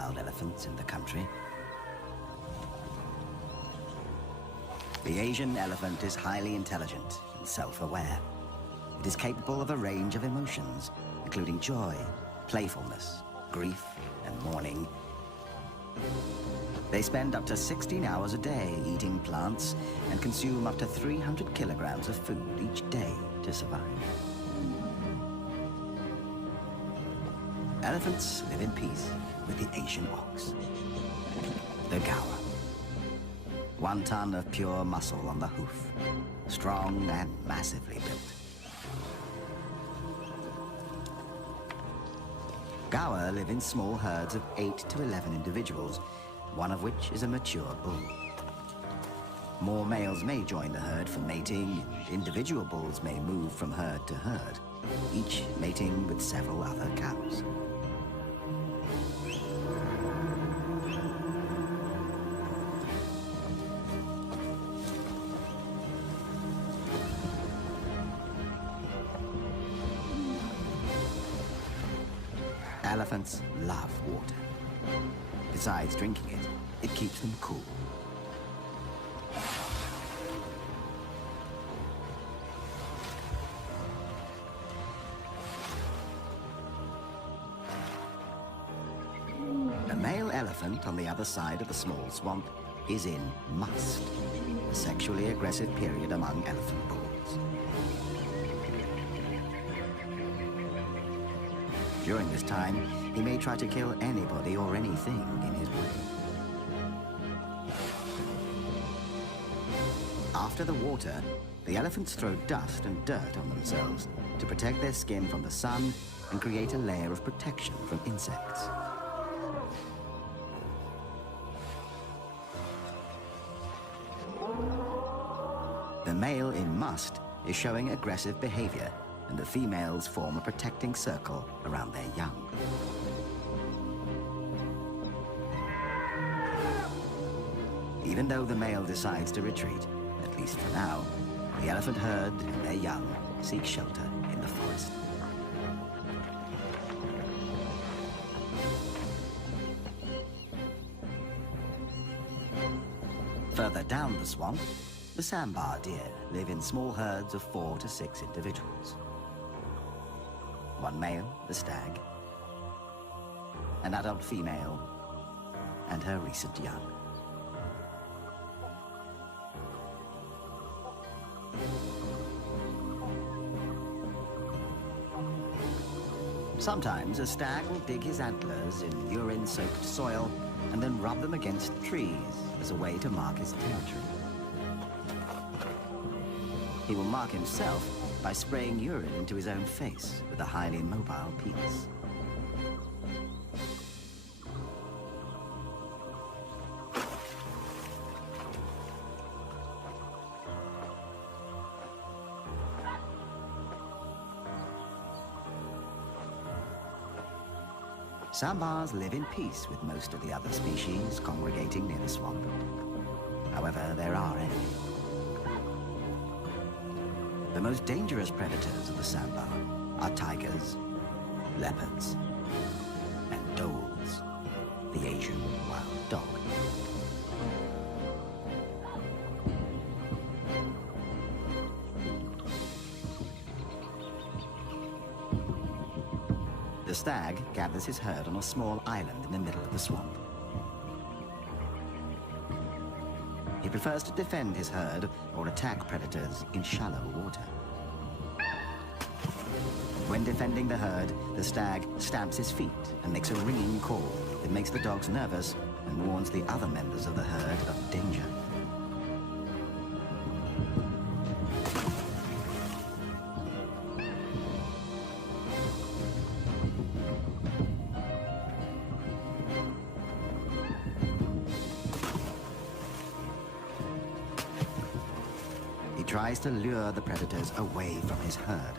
wild elephants in the country. The Asian elephant is highly intelligent and self-aware. It is capable of a range of emotions, including joy, playfulness, grief, and mourning. They spend up to 16 hours a day eating plants and consume up to 300 kilograms of food each day to survive. Elephants live in peace with the Asian ox, the gaur. 1 ton of pure muscle on the hoof, strong and massively built. Gaur live in small herds of 8 to 11 individuals, one of which is a mature bull. More males may join the herd for mating, and individual bulls may move from herd to herd, each mating with several other cows. Elephants love water. Besides drinking it, it keeps them cool. The male elephant on the other side of the small swamp is in must, a sexually aggressive period among elephant bulls. During this time, he may try to kill anybody or anything in his way. After the water, the elephants throw dust and dirt on themselves to protect their skin from the sun and create a layer of protection from insects. The male in must is showing aggressive behavior, and the females form a protecting circle around their young. Even though the male decides to retreat, at least for now, the elephant herd and their young seek shelter in the forest. Further down the swamp, the sambar deer live in small herds of 4 to 6 individuals. 1 male, the stag, an adult female, and her recent young. Sometimes a stag will dig his antlers in urine-soaked soil and then rub them against trees as a way to mark his territory. He will mark himself by spraying urine into his own face with a highly mobile piece. Sambars live in peace with most of the other species congregating near the swamp. However, there are enemies. The most dangerous predators of the sambar are tigers, leopards, and dholes, the Asian wild dog. The stag gathers his herd on a small island in the middle of the swamp. He prefers to defend his herd or attack predators in shallow water. When defending the herd, the stag stamps his feet and makes a ringing call that makes the dogs nervous and warns the other members of the herd of danger. He tries to lure the predators away from his herd.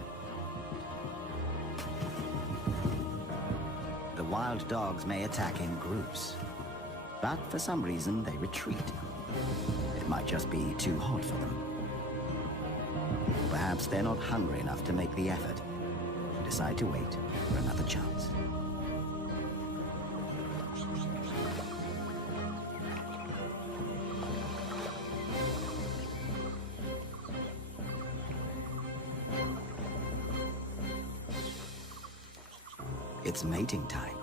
The wild dogs may attack in groups, but for some reason they retreat. It might just be too hot for them. Perhaps they're not hungry enough to make the effort and decide to wait for another chance. It's mating time.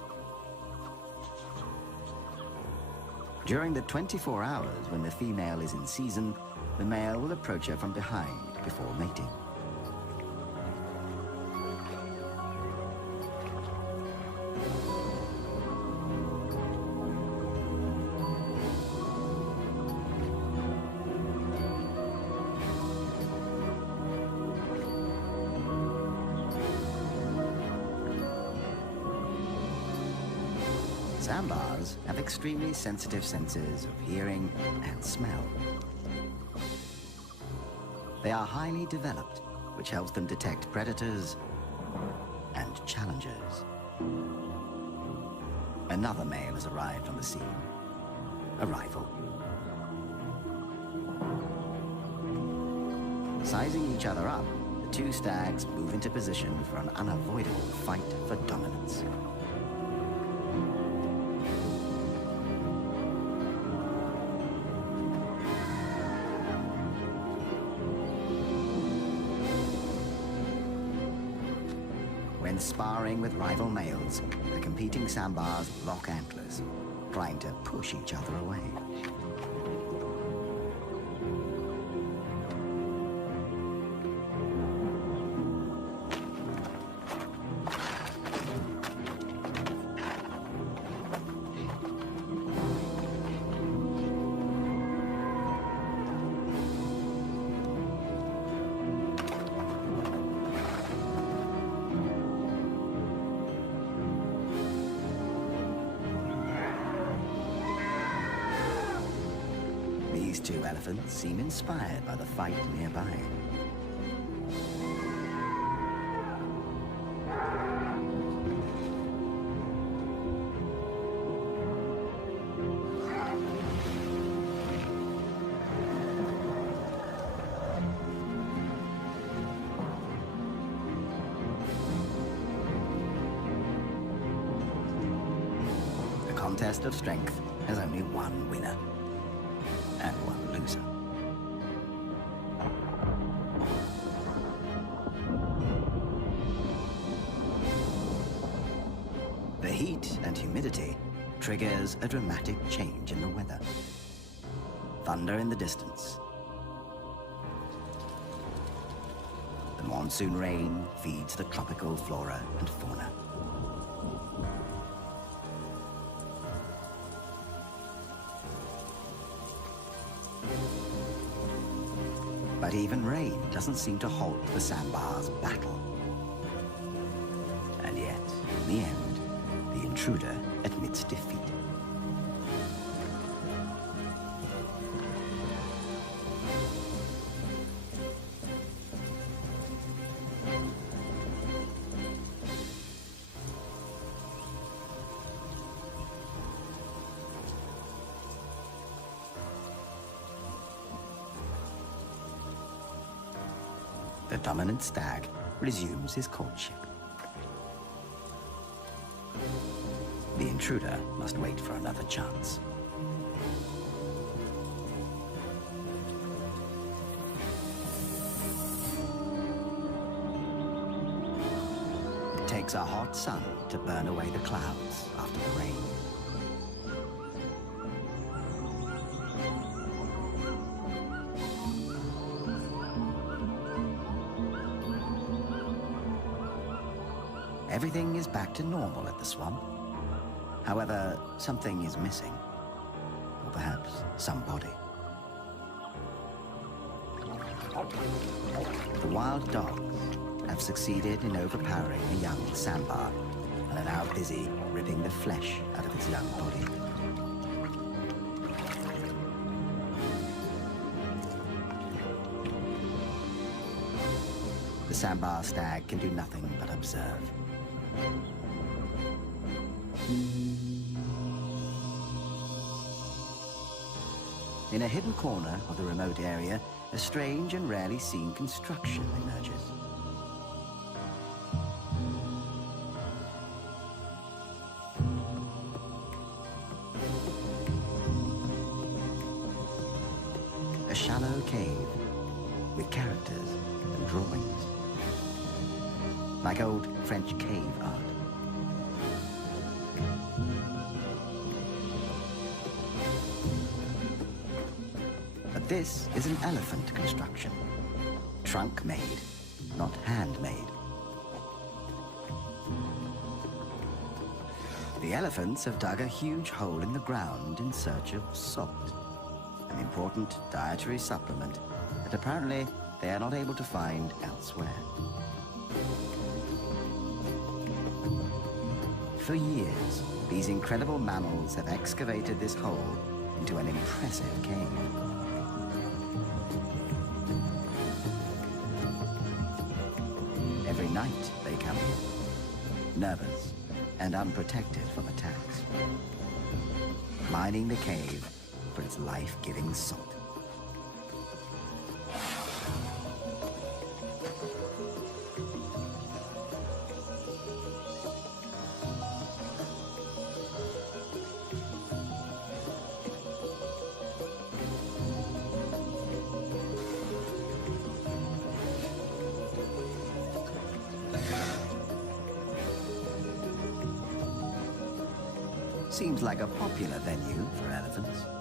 During the 24 hours when the female is in season, the male will approach her from behind before mating. Sambars have extremely sensitive senses of hearing and smell. They are highly developed, which helps them detect predators and challengers. Another male has arrived on the scene. A rival. Sizing each other up, the two stags move into position for an unavoidable fight for dominance. When sparring with rival males, the competing sambars lock antlers, trying to push each other away. These two elephants seem inspired by the fight nearby. The contest of strength has only one winner. And one loser. The heat and humidity triggers a dramatic change in the weather. Thunder in the distance. The monsoon rain feeds the tropical flora and fauna. But even rain doesn't seem to halt the sambars' battle. And yet, in the end, the intruder admits defeat. The dominant stag resumes his courtship. The intruder must wait for another chance. It takes a hot sun to burn away the clouds after the rain. Everything is back to normal at the swamp. However, something is missing. Or perhaps somebody. The wild dogs have succeeded in overpowering a young sambar and are now busy ripping the flesh out of its young body. The sambar stag can do nothing but observe. In a hidden corner of the remote area, a strange and rarely seen construction emerges. A shallow cave with characters and drawings, like old French cave art. This is an elephant construction. Trunk-made, not handmade. The elephants have dug a huge hole in the ground in search of salt, an important dietary supplement that apparently they are not able to find elsewhere. For years, these incredible mammals have excavated this hole into an impressive cave. Every night they come in, nervous and unprotected from attacks, mining the cave for its life-giving salt. Seems like a popular venue for elephants.